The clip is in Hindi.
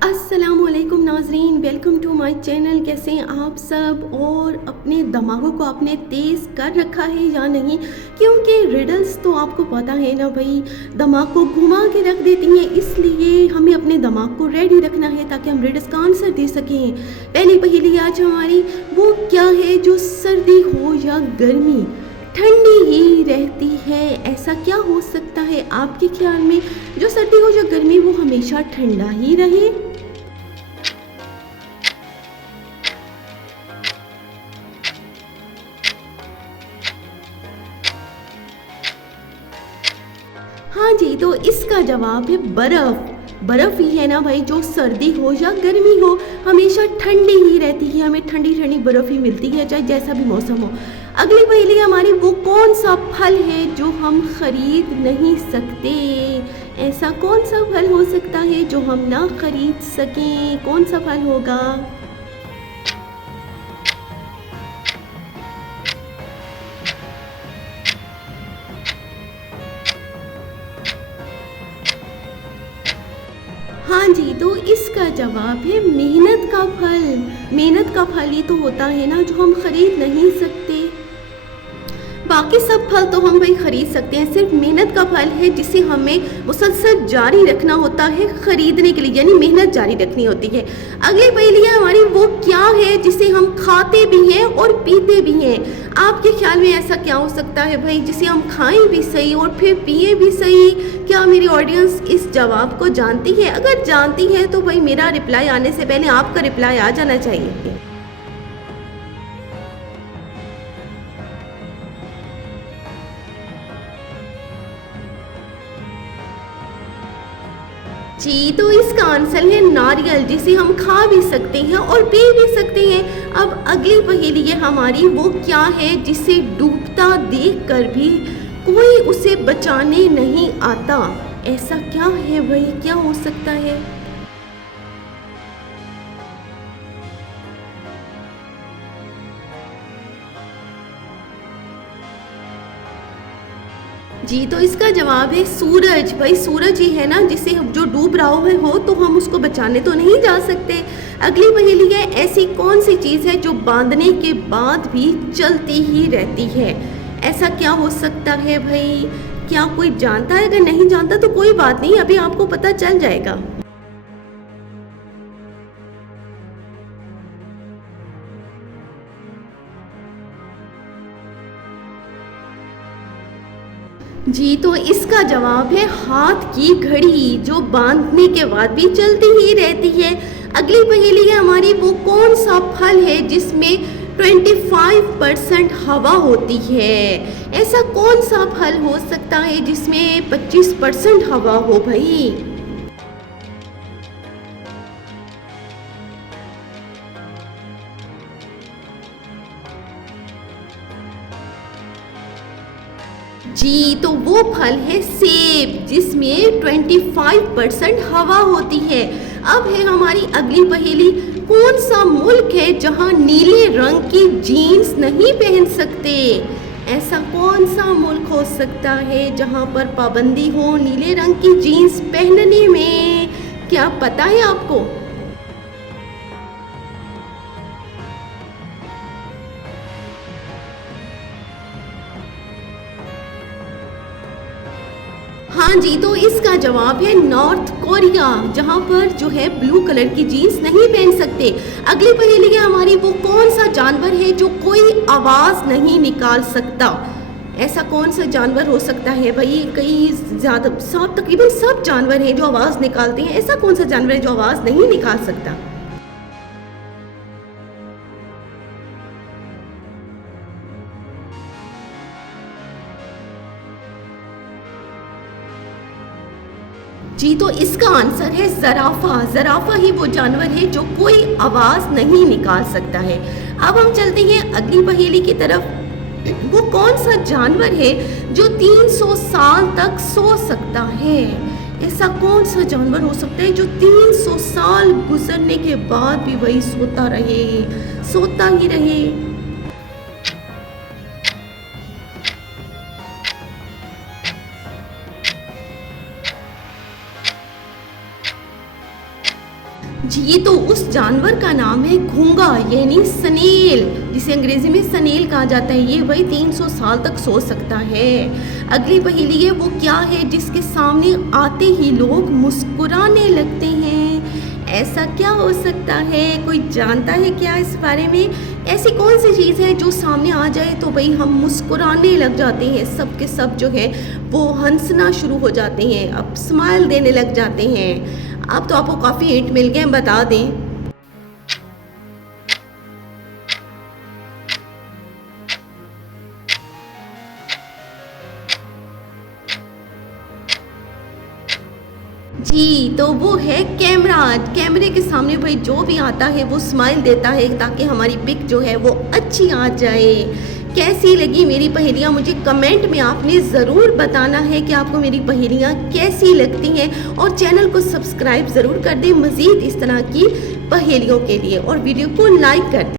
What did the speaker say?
अस्सलामुअलैकुम नाज़रीन, वेलकम टू माय चैनल। कैसे हैं आप सब और अपने दिमागों को आपने तेज़ कर रखा है या नहीं? क्योंकि रिडल्स तो आपको पता है ना भाई, दिमाग को घुमा के रख देती हैं, इसलिए हमें अपने दिमाग को रेडी रखना है ताकि हम रिडल्स का आंसर दे सकें। पहली पहेली आज हमारी, वो क्या है जो सर्दी हो या गर्मी ठंडी ही रहती है? ऐसा क्या हो सकता है आपके ख्याल में जो सर्दी हो या गर्मी वो हमेशा ठंडा ही रहे? हाँ जी, तो इसका जवाब है बर्फ़। बर्फ़ ही है ना भाई, जो सर्दी हो या गर्मी हो हमेशा ठंडी ही रहती है, हमें ठंडी ठंडी बर्फ़ ही मिलती है चाहे जैसा भी मौसम हो। अगली पहेली हमारी, वो कौन सा फल है जो हम खरीद नहीं सकते? ऐसा कौन सा फल हो सकता है जो हम ना खरीद सकें? कौन सा फल होगा? हाँ जी, तो इसका जवाब है मेहनत का फल। मेहनत का फल ही तो होता है ना जो हम खरीद नहीं सकते। बाकी सब फल तो हम भाई खरीद सकते हैं, सिर्फ मेहनत का फल है जिसे हमें मुसलसल जारी रखना होता है खरीदने के लिए, यानी मेहनत जारी रखनी होती है। अगली पहेली है हमारी, वो क्या है जिसे हम खाते भी हैं और पीते भी हैं? आपके ख्याल में ऐसा क्या हो सकता है भाई जिसे हम खाएं भी सही और फिर पिए भी सही? क्या मेरी ऑडियंस इस जवाब को जानती है? अगर जानती है तो भाई मेरा रिप्लाई आने से पहले आपका रिप्लाई आ जाना चाहिए। जी, तो इसका आंसर है नारियल, जिसे हम खा भी सकते हैं और पी भी सकते हैं। अब अगली पहेली है हमारी, वो क्या है जिसे डूबता देखकर भी कोई उसे बचाने नहीं आता? ऐसा क्या है भाई, क्या हो सकता है? जी, तो इसका जवाब है सूरज। भाई सूरज ही है ना जिसे जो डूब रहा हो तो हम उसको बचाने तो नहीं जा सकते। अगली पहेली है, ऐसी कौन सी चीज़ है जो बांधने के बाद भी चलती ही रहती है? ऐसा क्या हो सकता है भाई? क्या कोई जानता है? अगर नहीं जानता तो कोई बात नहीं, अभी आपको पता चल जाएगा। जी, तो इसका जवाब है हाथ की घड़ी, जो बांधने के बाद भी चलती ही रहती है। अगली पहेली है हमारी, वो कौन सा फल है जिसमें 25% हवा होती है? ऐसा कौन सा फल हो सकता है जिसमें 25% हवा हो भाई? जी, तो वो फल है सेब, जिसमें 25% हवा होती है। अब है हमारी अगली पहेली, कौन सा मुल्क है जहां नीले रंग की जीन्स नहीं पहन सकते? ऐसा कौन सा मुल्क हो सकता है जहां पर पाबंदी हो नीले रंग की जीन्स पहनने में? क्या पता है आपको? हाँ जी, तो इसका जवाब है नॉर्थ कोरिया, जहाँ पर जो है ब्लू कलर की जीन्स नहीं पहन सकते। अगली पहेली है हमारी, वो कौन सा जानवर है जो कोई आवाज़ नहीं निकाल सकता? ऐसा कौन सा जानवर हो सकता है भाई? कई ज़्यादा सब, तकरीबन सब जानवर हैं जो आवाज़ निकालते हैं, ऐसा कौन सा जानवर है जो आवाज़ नहीं निकाल सकता? जी, तो इसका आंसर है ज़राफ़ा। ज़राफ़ा ही वो जानवर है जो कोई आवाज़ नहीं निकाल सकता है। अब हम चलते हैं अगली पहेली की तरफ। वो कौन सा जानवर है जो 300 साल तक सो सकता है? ऐसा कौन सा जानवर हो सकता है जो 300 साल गुजरने के बाद भी वही सोता रहे, सोता ही रहे? जी, तो उस जानवर का नाम है घोंघा यानी स्नेल, जिसे अंग्रेजी में स्नेल कहा जाता है। ये वही 300 साल तक सो सकता है। अगली पहेली है, वो क्या है जिसके सामने आते ही लोग मुस्कुराने लगते हैं? ऐसा क्या हो सकता है? कोई जानता है क्या इस बारे में? ऐसी कौन सी चीज़ है जो सामने आ जाए तो भाई हम मुस्कुराने लग जाते हैं, सब के सब जो है वो हंसना शुरू हो जाते हैं, अब स्माइल देने लग जाते हैं। अब तो आपको काफ़ी हिंट मिल गए, बता दें। जी, तो वो है कैमरा। कैमरे के सामने भाई जो भी आता है वो स्माइल देता है ताकि हमारी पिक जो है वो अच्छी आ जाए। कैसी लगी मेरी पहेलियाँ, मुझे कमेंट में आपने ज़रूर बताना है कि आपको मेरी पहेलियाँ कैसी लगती हैं, और चैनल को सब्सक्राइब ज़रूर कर दें मज़ीद इस तरह की पहेलियों के लिए, और वीडियो को लाइक कर दें।